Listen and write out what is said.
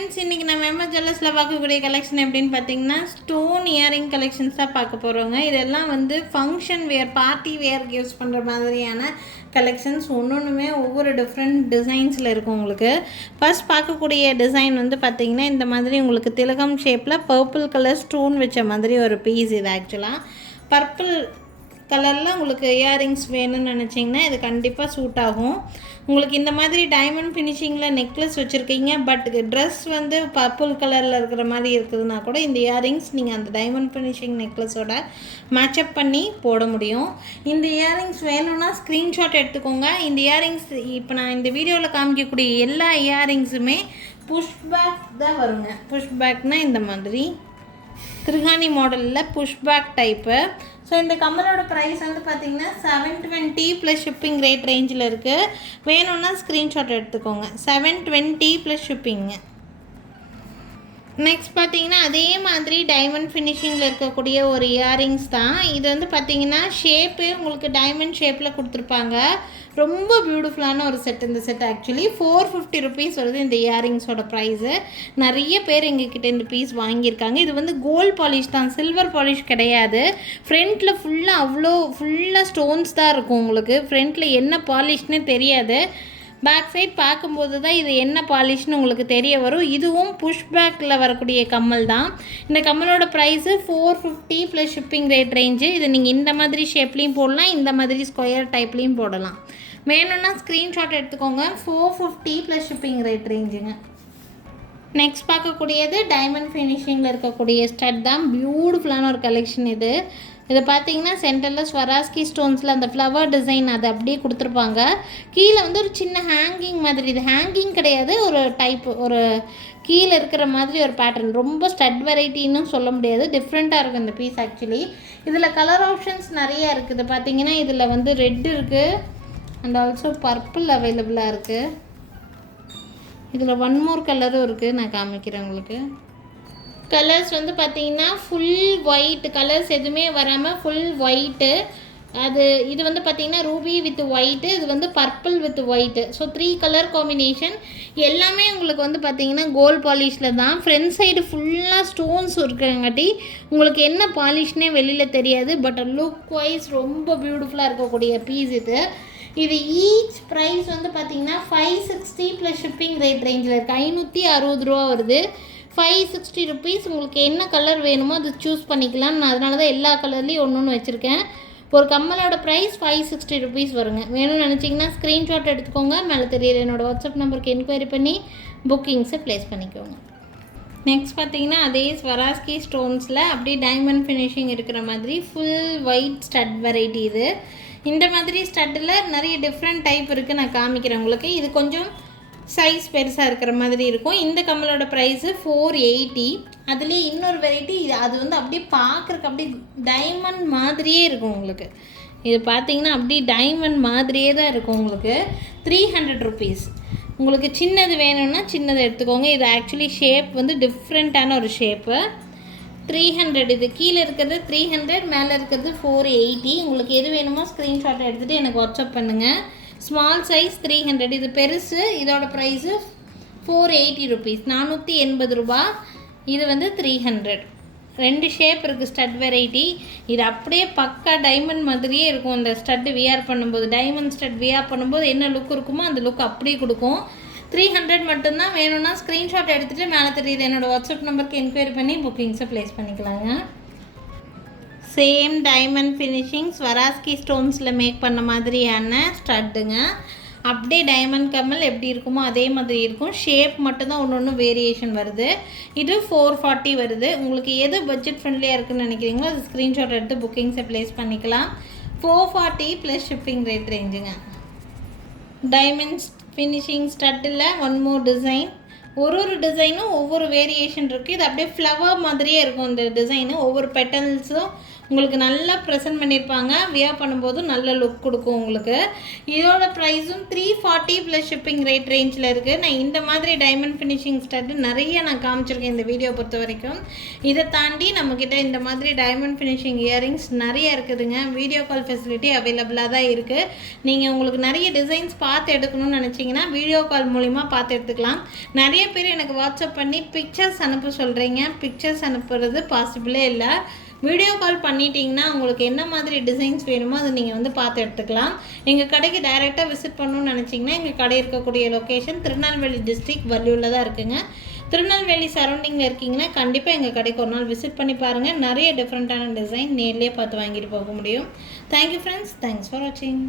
Friends, இன்றைக்கி நம்ம MS ஜுவல்லர்ஸில் பார்க்கக்கூடிய கலெக்ஷன் எப்படின்னு பார்த்தீங்கன்னா ஸ்டோன் இயரிங் கலெக்ஷன்ஸ் தான் பார்க்க போகிறோங்க. இதெல்லாம் வந்து ஃபங்க்ஷன் வேர், பார்ட்டி வேருக்கு யூஸ் பண்ணுற மாதிரியான கலெக்ஷன்ஸ். ஒன்றுமே ஒவ்வொரு டிஃப்ரெண்ட் டிசைன்ஸில் இருக்கும் உங்களுக்கு. ஃபர்ஸ்ட் பார்க்கக்கூடிய டிசைன் வந்து பார்த்திங்கன்னா இந்த மாதிரி உங்களுக்கு திலகம் ஷேப்பில் பர்பிள் கலர் ஸ்டோன் வச்ச மாதிரி ஒரு பீஸ். இது ஆக்சுவலாக பர்பிள் கலரில் உங்களுக்கு இயரிங்ஸ் வேணும்னு நினச்சிங்கன்னா இது கண்டிப்பாக சூட் ஆகும். உங்களுக்கு இந்த மாதிரி டைமண்ட் ஃபினிஷிங்கில் நெக்லஸ் வச்சுருக்கீங்க, பட் ட்ரெஸ் வந்து பர்பிள் கலரில் இருக்கிற மாதிரி இருக்குதுன்னா கூட இந்த இயரிங்ஸ் நீங்கள் அந்த டைமண்ட் ஃபினிஷிங் நெக்லஸோட மேட்சப் பண்ணி போட முடியும். இந்த இயரிங்ஸ் வேணும்னா ஸ்க்ரீன்ஷாட் எடுத்துக்கோங்க. இந்த இயரிங்ஸ் இப்போ நான் இந்த வீடியோவில் காமிக்கக்கூடிய எல்லா இயரிங்ஸுமே புஷ்பேக் தான் வருங்க. புஷ்பேக்னால் இந்த மாதிரி திருகாணி மாடலில் புஷ்பேக் டைப்பு. ஸோ இந்த கம்மலோட ப்ரைஸ் வந்து பார்த்திங்கன்னா 720 ப்ளஸ் ஷிப்பிங் ரேட் ரேஞ்சில் இருக்குது. வேணும்னா ஸ்க்ரீன்ஷாட் எடுத்துக்கோங்க. 720 ப்ளஸ் ஷிப்பிங்க. நெக்ஸ்ட் பார்த்தீங்கன்னா அதே மாதிரி டைமண்ட் ஃபினிஷிங்கில் இருக்கக்கூடிய ஒரு இயரிங்ஸ் தான். இது வந்து பார்த்திங்கன்னா ஷேப்பு உங்களுக்கு டைமண்ட் ஷேப்பில் கொடுத்துருப்பாங்க. ரொம்ப பியூட்டிஃபுல்லான ஒரு செட். இந்த செட் ஆக்சுவலி 450 ருபீஸ் வருது இந்த இயரிங்ஸோட ப்ரைஸு. நிறைய பேர் எங்ககிட்ட இந்த பீஸ் வாங்கியிருக்காங்க. இது வந்து கோல்ட் பாலிஷ் தான், சில்வர் பாலிஷ் கிடையாது. ஃப்ரண்ட்டில் ஃபுல்லாக ஸ்டோன்ஸ் தான் இருக்கும். உங்களுக்கு ஃப்ரண்ட்டில் என்ன பாலிஷ்னு தெரியாது. பேக் சைட் பார்க்கும்போது தான் இது என்ன பாலிஷ்னு உங்களுக்கு தெரிய வரும். இதுவும் புஷ்பேக்கில் வரக்கூடிய கம்மல் தான். இந்த கம்மலோட price 450 plus shipping rate range. இது நீங்கள் இந்த மாதிரி ஷேப்லேயும் போடலாம், இந்த மாதிரி ஸ்கொயர் டைப்லேயும் போடலாம். வேணும்னா ஸ்க்ரீன்ஷாட் எடுத்துக்கோங்க. 450 ப்ளஸ் ஷிப்பிங் ரேட் ரேஞ்சுங்க. நெக்ஸ்ட் பார்க்கக்கூடியது டைமண்ட் ஃபினிஷிங்கில் இருக்கக்கூடிய ஸ்டட் தான். பியூட்டிஃபுல்லான ஒரு கலெக்ஷன் இது. இதை பார்த்தீங்கன்னா சென்டரில் ஸ்வராஸ்கி ஸ்டோன்ஸில் அந்த ஃப்ளவர் டிசைன் அது அப்படியே கொடுத்துருப்பாங்க. கீழே வந்து ஒரு சின்ன ஹேங்கிங் மாதிரி, இது ஹேங்கிங் கிடையாது, ஒரு டைப், ஒரு கீழே இருக்கிற மாதிரி ஒரு பேட்டர்ன். ரொம்ப ஸ்டட் வெரைட்டின்னு சொல்ல முடியாது, டிஃப்ரெண்ட்டாக இருக்கும் இந்த பீஸ் ஆக்சுவலி. இதில் கலர் ஆப்ஷன்ஸ் நிறையா இருக்குது. பார்த்தீங்கன்னா இதில் வந்து ரெட் இருக்குது அண்ட் ஆல்சோ பர்பிள் அவைலபிளாக இருக்குது. இதில் ஒன் மோர் கலரும் இருக்குது, நான் காமிக்கிறேன் உங்களுக்கு. கலர்ஸ் வந்து பார்த்திங்கன்னா ஃபுல் ஒயிட், கலர்ஸ் எதுவுமே வராமல் ஃபுல் ஒயிட்டு. இது வந்து பார்த்திங்கன்னா ரூபி வித் ஒயிட்டு, இது வந்து purple with white. So 3 colour combination. எல்லாமே உங்களுக்கு வந்து பார்த்திங்கன்னா கோல்ட் பாலிஷில் தான். ஃப்ரண்ட் சைடு ஃபுல்லாக ஸ்டோன்ஸ் இருக்கிறங்காட்டி உங்களுக்கு என்ன பாலிஷ்னே வெளியில் தெரியாது. பட் லுக் வைஸ் ரொம்ப பியூட்டிஃபுல்லாக இருக்கக்கூடிய பீஸ் இது. இது ஈச் ப்ரைஸ் வந்து பார்த்திங்கன்னா 560 ப்ளஸ் ஷிப்பிங் ரேட் ரேஞ்சில் இருக்குது. 560 ரூபா வருது. 560 ருபீஸ். உங்களுக்கு என்ன கலர் வேணுமோ அது சூஸ் பண்ணிக்கலாம். நான் அதனால தான் எல்லா கலர்லேயும் ஒன்று வச்சுருக்கேன். ஒரு கம்மலோட ப்ரைஸ் 560 ருபீஸ் வருங்க. வேணும்னு நினச்சிங்கன்னா ஸ்க்ரீன்ஷாட் எடுத்துக்கோங்க. மேலே தெரியுற என்னோடய வாட்ஸ்அப் நம்பருக்கு என்கொயரி பண்ணி புக்கிங்ஸை ப்ளேஸ் பண்ணிக்கோங்க. நெக்ஸ்ட் பார்த்தீங்கன்னா அதே ஸ்வராஸ்கி ஸ்டோன்ஸில் அப்படியே டைமண்ட் ஃபினிஷிங் இருக்கிற மாதிரி ஃபுல் ஒயிட் ஸ்டட் வெரைட்டி இது. இந்த மாதிரி ஸ்டட்டில் நிறைய டிஃப்ரெண்ட் டைப் இருக்குது, நான் காமிக்கிறேன் உங்களுக்கு. இது கொஞ்சம் சைஸ் பெருசாக இருக்கிற மாதிரி இருக்கும். இந்த கம்மலோட ப்ரைஸு 480. அதுலேயே இன்னொரு வெரைட்டி, அது வந்து அப்படியே பார்க்குறக்கு அப்படியே டைமண்ட் மாதிரியே இருக்கும் உங்களுக்கு. இது பார்த்தீங்கன்னா அப்படியே டைமண்ட் மாதிரியே தான் இருக்கும் உங்களுக்கு. 300 ருபீஸ். உங்களுக்கு சின்னது வேணும்னா சின்னது எடுத்துக்கோங்க. இது ஆக்சுவலி ஷேப் வந்து டிஃப்ரெண்ட்டான ஒரு ஷேப்பு. 300. இது கீழே இருக்கிறது 300, மேலே இருக்கிறது 480. உங்களுக்கு எது வேணுமோ ஸ்க்ரீன்ஷாட் எடுத்துகிட்டு எனக்கு வாட்ஸ்அப் பண்ணுங்கள். Small size 300. இது பெருசு. இதோட ப்ரைஸு 480 ருபீஸ், 480 ரூபா. இது வந்து 300. 2 ஷேப் இருக்குது ஸ்டட் வெரைட்டி. இது அப்படியே பக்கா டைமண்ட் மாதிரியே இருக்கும். இந்த ஸ்டட்டு வியர் பண்ணும்போது, டைமண்ட் ஸ்டட் வியர் பண்ணும்போது என்ன லுக் இருக்குமோ அந்த லுக் அப்படியே கொடுக்கும். 300 மட்டும்தான். வேணும்னா ஸ்க்ரீன்ஷாட் எடுத்துகிட்டு மேலே தெரியுது என்னோடய வாட்ஸ்அப் நம்பருக்கு என்கொயரி பண்ணி புக்கிங்ஸை ப்ளேஸ் பண்ணிக்கலாங்க. சேம் டைமண்ட் ஃபினிஷிங் ஸ்வராஸ்கி ஸ்டோன்ஸில் மேக் பண்ண மாதிரியான ஸ்டட்டுங்க. அப்படியே டைமண்ட் கம்மல் எப்படி இருக்குமோ அதே மாதிரி இருக்கும். ஷேப் மட்டும்தான் ஒன்று வேரியேஷன் வருது. இது 440 வருது. உங்களுக்கு எது பட்ஜெட் ஃப்ரெண்ட்லியாக இருக்குதுன்னு நினைக்கிறீங்களோ அது ஸ்க்ரீன்ஷாட் எடுத்து புக்கிங்ஸை ப்ளேஸ் பண்ணிக்கலாம். 440 ப்ளஸ் ஷிப்பிங் ரேட் ரேஞ்சுங்க. டைமண்ட் ஃபினிஷிங் ஸ்டட்டில் ஒன் மோர் டிசைன். ஒரு டிசைனும் ஒவ்வொரு வேரியேஷன் இருக்குது. இது அப்படியே ஃப்ளவர் மாதிரியே இருக்கும் இந்த டிசைனு. ஒவ்வொரு பெட்டல்ஸும் உங்களுக்கு நல்லா ப்ரெசென்ட் பண்ணியிருப்பாங்க. வியர் பண்ணும்போது நல்ல லுக் கொடுக்கும் உங்களுக்கு. இதோட ப்ரைஸும் 340 ப்ளஸ் ஷிப்பிங் ரேஞ்சில் இருக்குது. நான் இந்த மாதிரி டைமண்ட் ஃபினிஷிங் ஸ்டட்டு நிறைய நான் காமிச்சிருக்கேன் இந்த வீடியோ பொறுத்த வரைக்கும். இதை தாண்டி நம்மக்கிட்ட இந்த மாதிரி டைமண்ட் ஃபினிஷிங் இயரிங்ஸ் நிறைய இருக்குதுங்க. வீடியோ கால் ஃபெசிலிட்டி அவைலபிளாக தான் இருக்குது. நீங்கள் உங்களுக்கு நிறைய டிசைன்ஸ் பார்த்து எடுக்கணும்னு நினச்சிங்கன்னா வீடியோ கால் மூலிமா பார்த்து எடுத்துக்கலாம். நிறைய பேர் எனக்கு வாட்ஸ்அப் பண்ணி பிக்சர்ஸ் அனுப்ப சொல்கிறீங்க. பிக்சர்ஸ் அனுப்புறது பாசிபிளே இல்லை. வீடியோ கால் பண்ணிட்டீங்கன்னா உங்களுக்கு என்ன மாதிரி டிசைன்ஸ் வேணுமோ அதை நீங்கள் வந்து பார்த்து எடுத்துக்கலாம். எங்கள் கடைக்கு டைரெக்டாக விசிட் பண்ணணும்னு நினச்சிங்கன்னா எங்கள் கடை இருக்கக்கூடிய லொக்கேஷன் திருநெல்வேலி டிஸ்ட்ரிக்ட் வள்ளியூரில் தான் இருக்குங்க. திருநெல்வேலி சரௌண்டிங்கில் இருக்கீங்கன்னா கண்டிப்பாக எங்கள் கடைக்கு ஒரு நாள் விசிட் பண்ணி பாருங்கள். நிறைய டிஃப்ரெண்ட்டான டிசைன் நேர்லேயே பார்த்து வாங்கிட்டு போக முடியும். தேங்க்யூ ஃப்ரெண்ட்ஸ், தேங்க்ஸ் ஃபார் வாட்சிங்.